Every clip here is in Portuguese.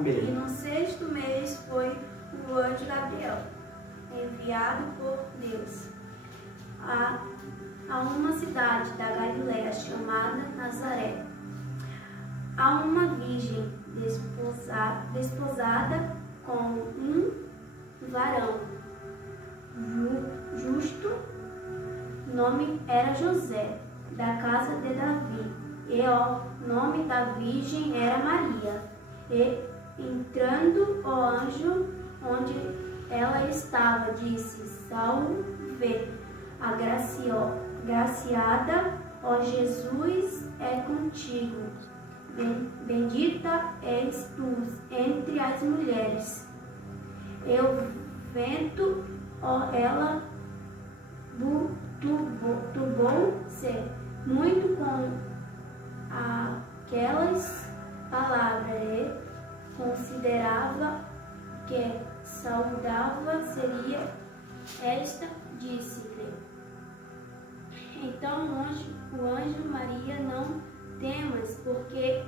Amém. E no 6º mês foi o anjo Gabriel, enviado por Deus a uma cidade da Galiléia chamada Nazaré, a uma virgem desposada com um varão justo, nome era José, da casa de Davi, e o nome da virgem era Maria. E entrando o anjo onde ela estava, disse: Salve, agraciada, ó Jesus é contigo. Bendita és tu entre as mulheres. E o vento, ó, ela turbou-se muito com aquelas palavras e considerava que saudável seria esta, disse-lhe. Então o anjo Maria, não temas, porque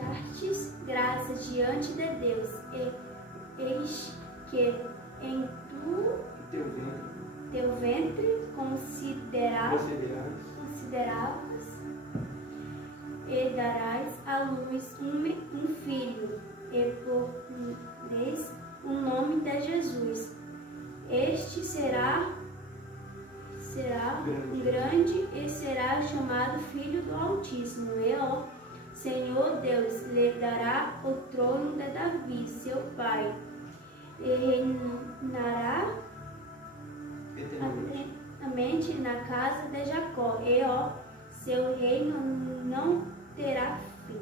achastes graças diante de Deus, e eis que em teu ventre consideravas e darás à luz um filho, e por-lhes o nome de Jesus. Este será grande e será chamado Filho do Altíssimo, e o Senhor Deus lhe dará o trono de Davi, seu pai, e reinará eternamente na casa de Jacó, e o seu reino não terá fim.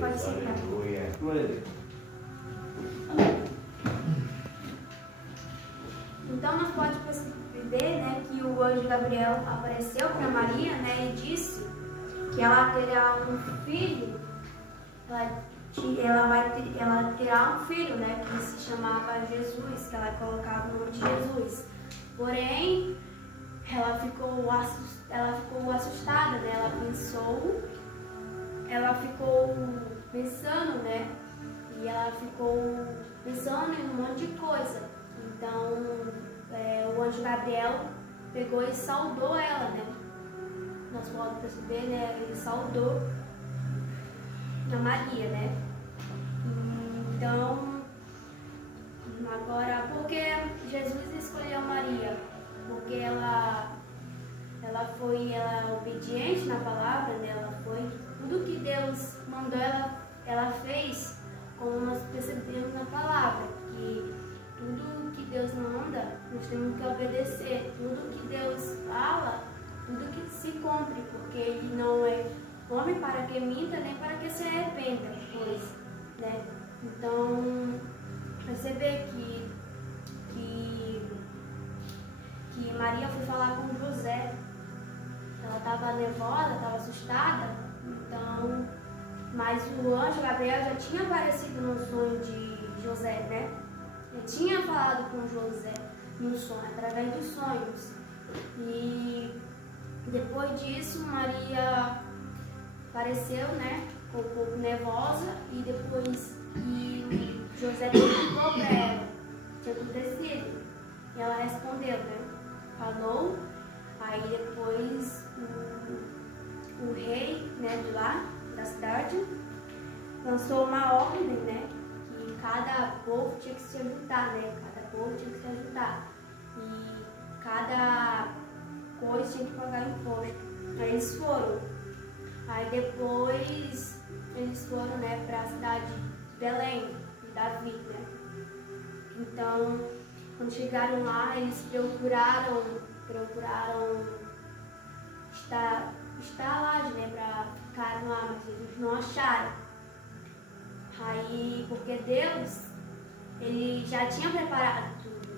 Pode sentar. Então nós podemos perceber, né, que o anjo Gabriel apareceu para Maria, né, e disse que ela terá um filho, ela terá um filho, né, que se chamava Jesus, que ela colocava o nome de Jesus. Porém, ela ficou assustada, né, ela ficou pensando, né, e ela ficou pensando em um monte de coisa. Então, o anjo Gabriel pegou e saudou ela, né? Nós podemos perceber, né? Ele saudou a Maria, né? Então, agora, por que Jesus escolheu Maria? Porque ela foi obediente na palavra, né? Ela foi tudo que Deus mandou, ela fez, como nós percebemos na palavra, que tudo que Deus manda, nós temos que obedecer. Tudo que Deus fala, tudo que se cumpre, porque Ele não é homem para que minta, nem para que se arrependa, pois, né? Então, perceber que Maria foi falar com José. Ela estava nervosa, estava assustada, então, mas o anjo Gabriel já tinha aparecido no sonho de José, né? Ele tinha falado com José no sonho, através dos sonhos. E depois disso, Maria apareceu, né, um pouco nervosa, e depois José perguntou para ela o que tinha acontecido. E ela respondeu, né? Falou. Aí depois o rei, né, de lá, da cidade, lançou uma ordem, né? Que cada povo tinha que se ajudar, né? Cada povo tinha que se ajudar. E cada coisa tinha que pagar imposto. Aí eles foram. Aí depois eles foram, né, para a cidade de Belém, de Davi, né? Então, quando chegaram lá, eles procuraram estalagem, né, para ficar lá, mas eles não acharam. Aí, porque Deus, Ele já tinha preparado tudo.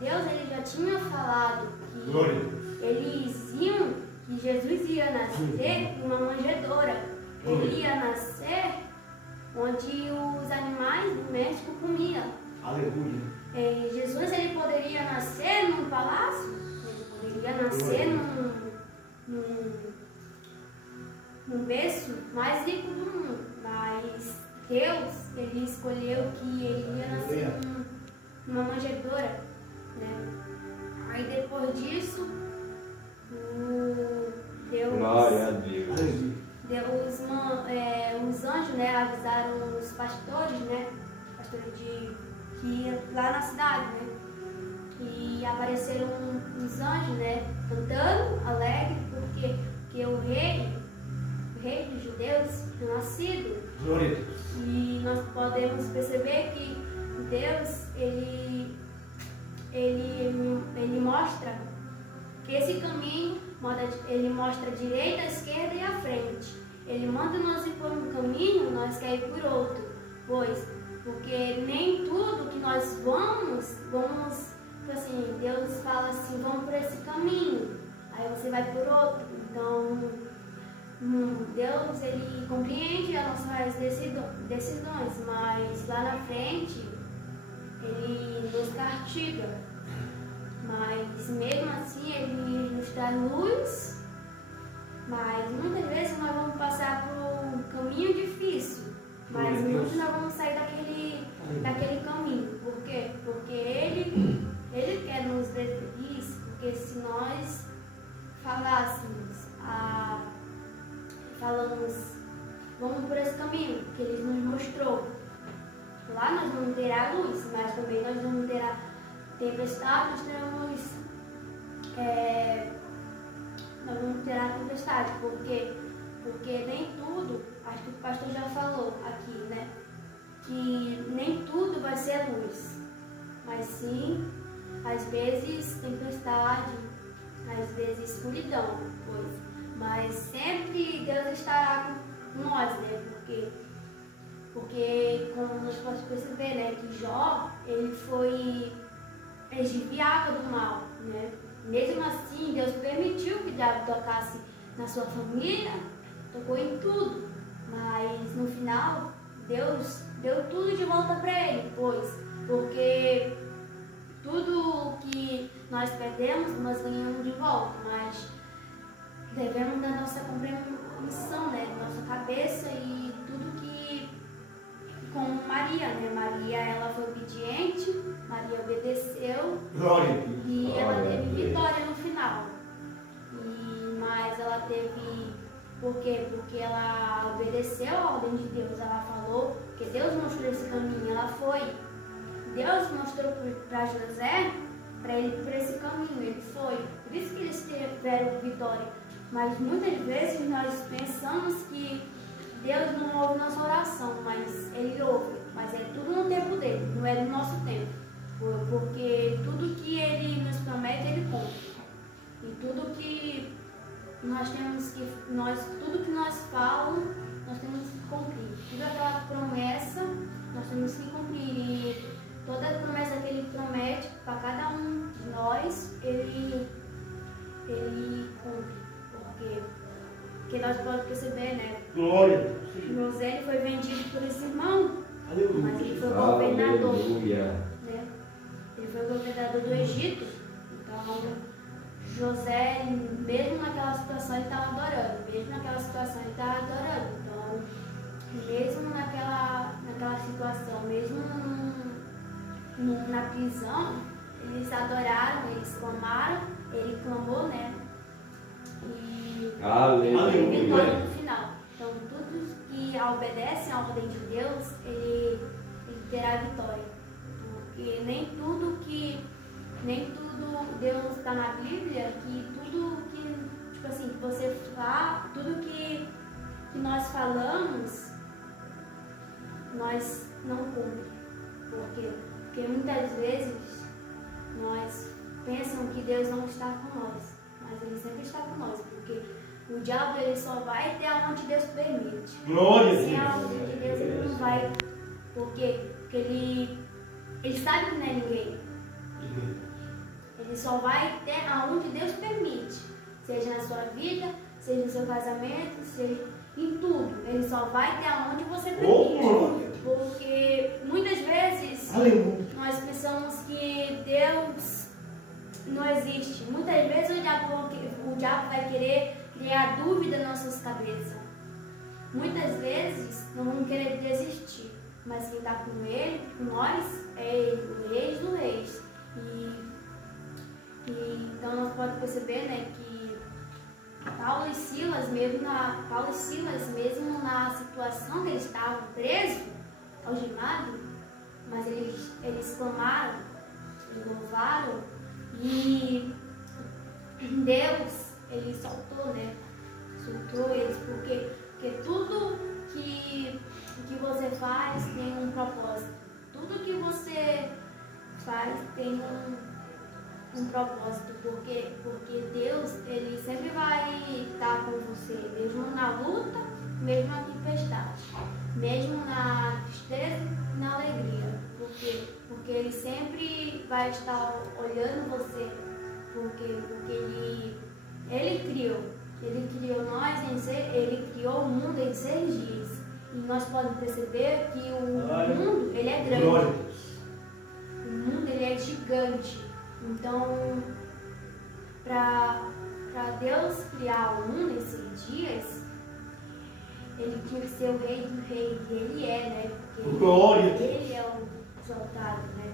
Deus, Ele já tinha falado que Jesus ia nascer em uma manjedoura. Ele ia nascer onde os animais domésticos comiam. Aleluia. Jesus ele poderia nascer num palácio, ele poderia nascer num berço mais rico do mundo, mas Deus ele escolheu que ele ia nascer numa manjedoura, né? Aí depois disso, Glória a Deus. Os anjos, né, avisaram os pastores, né, que ia lá na cidade, né, e apareceram os anjos, né, cantando, alegre, porque o rei dos judeus é nascido. Glória a Deus. E nós podemos perceber que Deus, ele mostra que esse caminho, ele mostra a direita, a esquerda e a frente. Ele manda nós ir por um caminho, nós quer ir por outro. Porque nem tudo que nós vamos, tipo assim, Deus fala assim, vamos por esse caminho. Aí você vai por outro. Então, Deus, ele compreende as nossas decisões, mas lá na frente, ele nos castiga. Mas mesmo assim, ele nos traz luz. Mas muitas vezes nós vamos passar por um caminho difícil, mas muitos nós vamos sair daquele caminho. Por quê? Porque ele quer nos ver felizes, porque se nós falamos, vamos por esse caminho que ele nos mostrou, lá nós vamos ter a luz, mas também nós vamos ter a tempestade, nós vamos ter a tempestade, porque nem tudo, acho que o pastor já falou aqui, né, que nem tudo vai ser luz, mas sim, às vezes tempestade, às vezes escuridão, mas sempre Deus estará com nós, né, porque como nós podemos perceber, né, que Jó, ele foi desviado do mal, né. Mesmo assim, Deus permitiu que o diabo tocasse na sua família, tocou em tudo, mas no final, Deus deu tudo de volta para ele, porque tudo que nós perdemos, nós ganhamos de volta, mas devemos da nossa compreensão, né, da nossa cabeça e tudo que, como Maria, né, Maria, ela foi obediente, Maria obedeceu. Glória a Deus. E ela teve vitória no final. Mas ela teve... Por quê? Porque ela obedeceu a ordem de Deus. Ela falou que Deus mostrou esse caminho. Ela foi. Deus mostrou para José, para ele por esse caminho. Ele foi. Por isso que eles tiveram vitória. Mas muitas vezes nós pensamos que Deus não ouve nossa oração. Mas Ele ouve. Mas é tudo no tempo dele. Não é no nosso tempo. Porque tudo que Ele nos promete, Ele cumpre. E tudo que nós temos que, tudo que nós falamos, nós temos que cumprir. Toda aquela promessa, nós temos que cumprir. E toda a promessa que Ele promete para cada um de nós, Ele cumpre. Porque nós podemos perceber, né? Glória a Deus. José foi vendido por esse irmão, Aleluia. mas ele foi governador. Aleluia. Né? Ele foi governador do Egito. Então, José, mesmo naquela situação, ele estava adorando. Então, mesmo naquela situação, mesmo na prisão, eles adoraram, eles clamaram, ele clamou, né? E Aleluia. vitória no final. Então, todos que obedecem à ordem de Deus, ele terá vitória. Porque nem tudo Deus está na Bíblia, que tudo que, tipo assim, que você fala, tudo que nós falamos, nós não cumprimos. Porque muitas vezes nós pensamos que Deus não está com nós, mas Ele sempre está com nós, porque o diabo ele só vai até onde Deus permite. Glória a Deus. Sem a ordem de Deus ele não vai, porque ele sabe que não é ninguém. Ele só vai até aonde Deus permite, seja na sua vida, seja no seu casamento, seja em tudo. Ele só vai até aonde você permite. Porque muitas vezes nós pensamos criar dúvida nas nossas cabeças. Muitas vezes não vamos querer desistir, mas quem está com ele, com nós, é ele, o Rei dos Reis. Então nós podemos perceber, né, que Paulo e Silas, mesmo na situação que eles estavam presos, algemados, mas eles clamaram, eles louvaram, e Deus, ele soltou, né? Soltou eles, porque tudo que você faz tem um propósito. Tudo que você faz tem um propósito, porque Deus, ele sempre vai estar com você, mesmo na luta, mesmo na tempestade, mesmo na tristeza e na alegria, porque ele sempre vai estar olhando você, porque ele criou nós ele criou o mundo em 6 dias, e nós podemos perceber que o mundo, ele é grande, o mundo, ele é gigante. Então, para Deus criar o mundo em 6 dias, ele tinha que ser o Rei do Rei, e ele é, né? Porque Glória! Ele é o exaltado, né?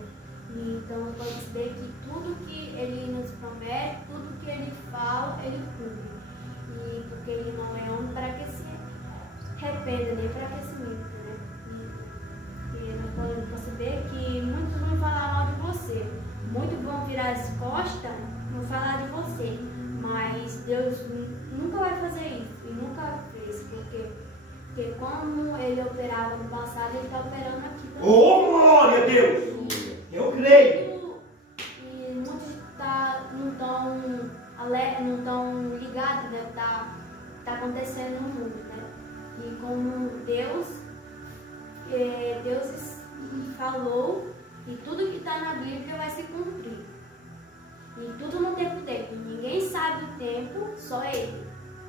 E então, pode ser que tudo que ele nos promete, tudo que ele fala, ele cumpre. E porque ele não é homem para que se arrependa, nem para que se minta, né? E nós podemos perceber que muitos vão falar mal de você. Muitos vão virar as costas, vão falar de você, mas Deus nunca vai fazer isso, e nunca fez, porque como ele operava no passado, ele está operando aqui também. Oh, glória a Deus! Eu creio! E muitos não estão ligados, né? Tá acontecendo no mundo, né? E como Deus falou, e tudo que está na Bíblia vai se cumprir. E tudo no tempo dele. E ninguém sabe o tempo, só ele.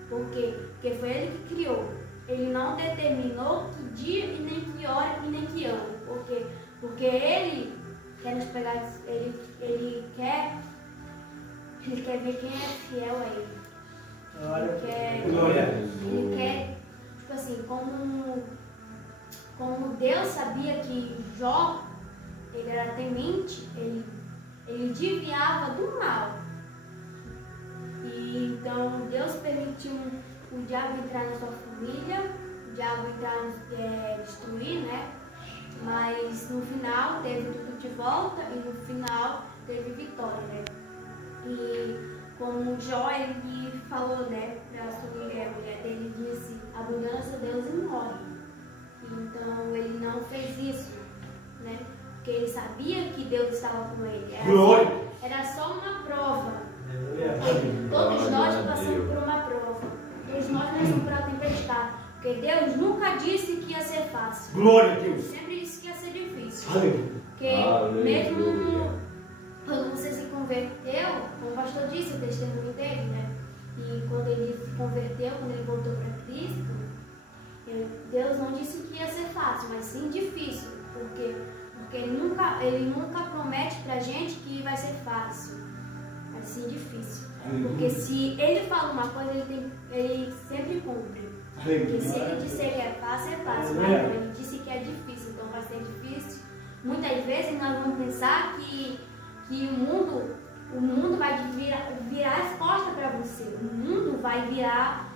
Porque foi ele que criou. Ele não determinou que dia, e nem que hora, e nem que ano. Porque ele quer nos pegar, ele quer ver quem é fiel a ele. Ele quer, tipo assim, como Deus sabia que Jó, ele era temente, ele desviava do mal. E então Deus permitiu o diabo entrar na sua família, o diabo entrar destruir, né? Mas no final teve tudo de volta, e no final teve vitória, né? E como Jó, ele falou, né, para sua mulher, a mulher dele disse: abandona seu Deus e morre. Então ele não fez isso, né? Porque ele sabia que Deus estava com ele. Era só uma prova. Todos nós passamos por uma prova. Todos nós passamos por uma tempestade. Porque Deus nunca disse que ia ser fácil. Glória a Deus! Sempre disse que ia ser difícil. Aleluia! Porque mesmo quando você se converteu, como o pastor disse, o testemunho dele, né? E quando ele se converteu, quando ele voltou para Cristo, Deus não disse que ia ser fácil, mas sim difícil. Porque ele nunca promete pra gente que vai ser fácil, mas sim difícil. Porque se ele fala uma coisa, ele sempre cumpre. Porque se ele disser que é fácil, mas não, ele disse que é difícil, então vai ser difícil. Muitas vezes nós vamos pensar que o mundo vai virar as costas para você. O mundo vai virar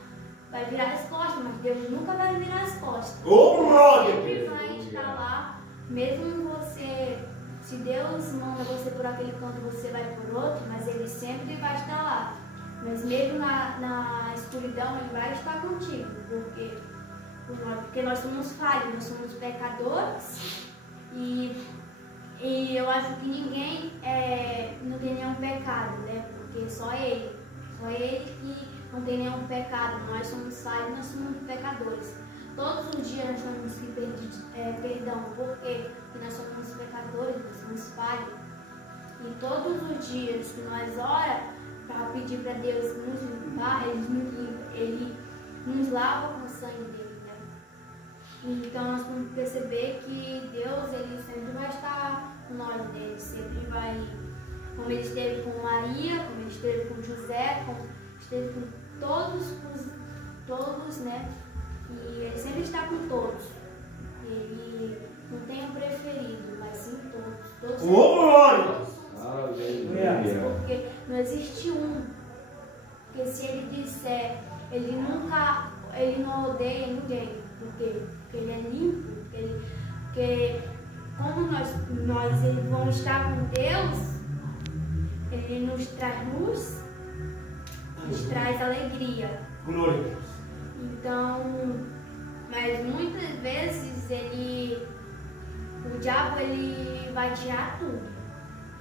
as costas, mas Deus nunca vai virar as costas. Sempre vai estar lá, mesmo você, se Deus manda você por aquele canto, você vai por outro, mas Ele sempre vai estar lá. Mas mesmo na escuridão, Ele vai estar contigo, porque nós somos falhos, nós somos pecadores, e eu acho que ninguém não tem nenhum pecado, né? Porque só Ele que não tem nenhum pecado. Nós somos falhos, nós somos pecadores. Todos os dias nós temos que pedir perdão, porque nós somos pecadores, nós somos falhos. E todos os dias que nós oramos para pedir para Deus nos limpar, Ele nos lava com o sangue dele, né? Então nós temos que perceber que Deus, Ele sempre vai estar com nós, né? Ele sempre vai, como Ele esteve com Maria, como Ele esteve com José, como esteve todos, né? E ele sempre está com todos. Ele não tem um preferido, mas sim todos. Todos Aleluia. porque não existe um. Porque se ele disser, ele não odeia ninguém. Porque ele é limpo. Porque como nós vamos estar com Deus, ele nos traz luz, nos traz alegria. Glória a Deus. Então, mas muitas vezes o diabo ele vai tirar tudo.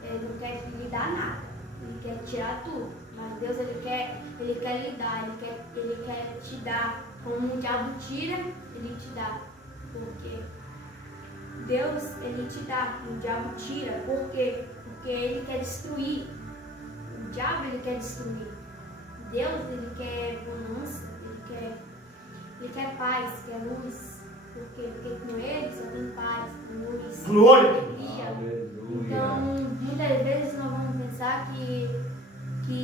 Ele não quer lhe dar nada. Ele quer tirar tudo. Mas Deus ele quer lhe dar. Ele quer te dar. Como o diabo tira, ele te dá. Porque Deus ele te dá. O diabo tira. Por quê? Porque ele quer destruir. O diabo ele quer destruir. Deus ele quer bonança. Ele quer paz, quer luz. Porque com ele só tem paz, luz, Glória. alegria. Então, muitas vezes nós vamos pensar que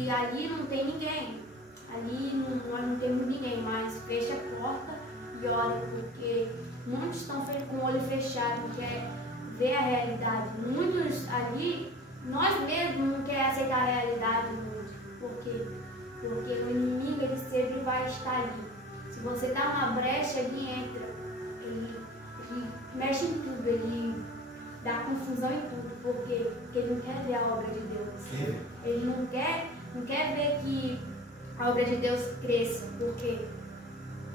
ali não tem ninguém. Ali nós não temos ninguém, mas fecha a porta e ora, porque muitos estão com o olho fechado, não quer ver a realidade. Muitos ali, nós mesmos não queremos aceitar a realidade muito. Por quê? Porque o inimigo ele sempre vai estar ali. Se você dá uma brecha, ele entra. Ele mexe em tudo, ele dá confusão em tudo. Por quê? Porque ele não quer ver a obra de Deus. Ele não quer ver que a obra de Deus cresça. Por quê?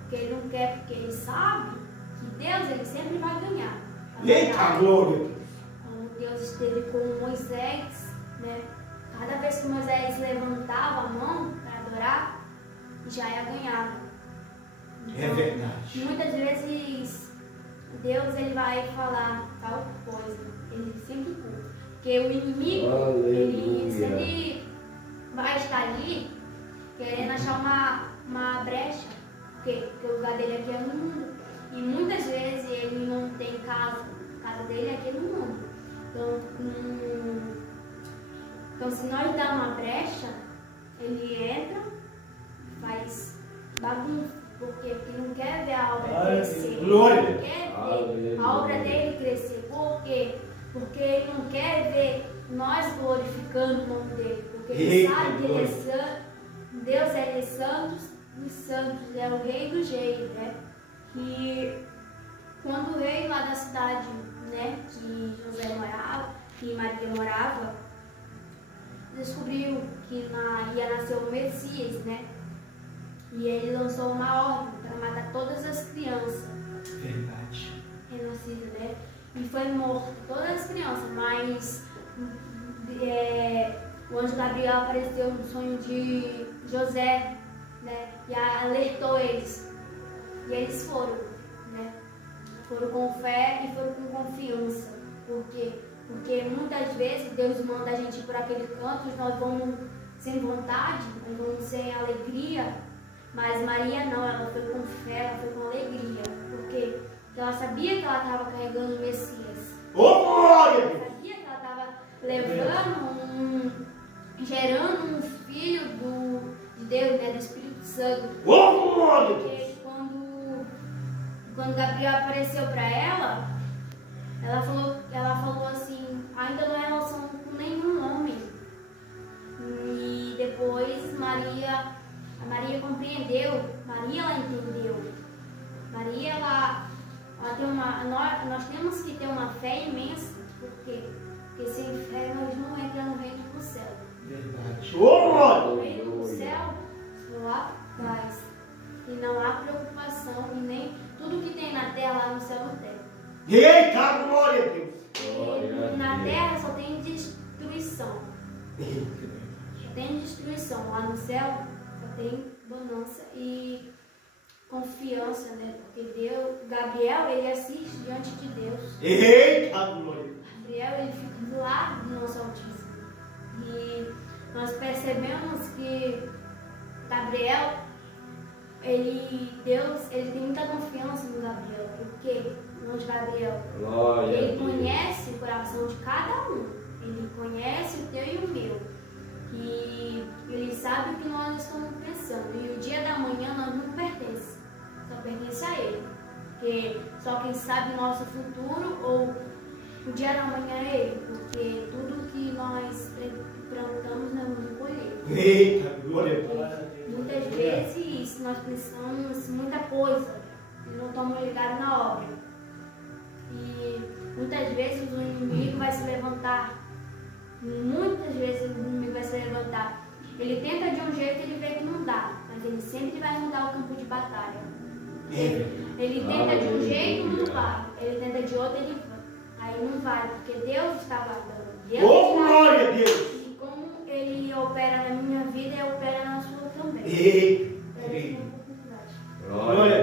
Porque ele não quer, porque ele sabe que Deus ele sempre vai ganhar. Eita glória! Quando Deus esteve com Moisés, né? Cada vez que Moisés levantava a mão para adorar, já ia ganhar. Então, É verdade. muitas vezes Deus ele vai falar tal coisa, ele sempre cumpre. Porque o inimigo, ele sempre vai estar ali querendo achar uma brecha. Porque o lugar dele aqui é no mundo. E muitas vezes ele não tem casa. A casa dele é aqui no mundo. Então se nós dar uma brecha, ele entra, faz bagunça. Por quê? Porque não quer ver a obra crescer. Glória. Não quer ver a obra dele crescer. Por quê? Porque ele não quer ver nós glorificando o nome dele. Porque ele sabe que ele é santo. Deus é santo dos santos, é o rei dos reis, né? Que quando o rei lá da cidade, né, que José morava, que Maria morava, descobriu que ia nascer o Messias, né? E ele lançou uma ordem para matar todas as crianças. Verdade. Renascidas, né? E foi morto todas as crianças, mas o anjo Gabriel apareceu no sonho de José, né? E alertou eles. E eles foram, né? Foram com fé e foram com confiança. Por quê? Porque muitas vezes Deus manda a gente ir por aquele canto e nós vamos sem vontade, nós vamos sem alegria. Mas Maria não, ela foi com fé, ela foi com alegria. Por quê? Porque ela sabia que ela estava carregando o Messias. Glória! Ela sabia que ela estava levando gerando um filho de Deus, né, do Espírito Santo. Glória! Porque quando Gabriel apareceu para ela falou assim, ainda não é relação com nenhum homem. E depois a Maria compreendeu, Maria ela entendeu. Maria ela tem nós temos que ter uma fé imensa. Por quê? Porque sem fé nós não entramos no reino do céu. Verdade. No reino do céu, lá atrás. E não há preocupação, e nem tudo que tem na terra lá no céu não tem. Eita glória a Deus! E na terra só tem destruição. Só tem destruição. Lá no céu só tem bonança e confiança, né? Porque Gabriel, ele assiste diante de Deus. Eita glória! Gabriel, ele fica do lado do nosso Altíssimo. E nós percebemos que Gabriel, Deus tem muita confiança no Gabriel. Por quê? No de Gabriel. Ele conhece o coração de cada um. Ele conhece o teu e o meu. E Ele sabe o que nós estamos pensando. E o dia da manhã nós não pertence, só pertence a Ele. Porque só quem sabe o nosso futuro ou o dia da manhã é Ele. Porque tudo que nós plantamos nós vamos colher. Eita, glória a Deus. Muitas vezes nós pensamos muita coisa e não estamos ligados na obra. E muitas vezes o inimigo vai se levantar. Muitas vezes o inimigo vai se levantar. Ele tenta de um jeito e ele vê que não dá, mas ele sempre vai mudar o campo de batalha. Ele tenta de um jeito e não vai. Ele tenta de outro e aí não vai, porque Deus está guardando. Oh, glória a Deus! E como Ele opera na minha vida, Ele opera na sua também. Eita, É uma oportunidade. Glória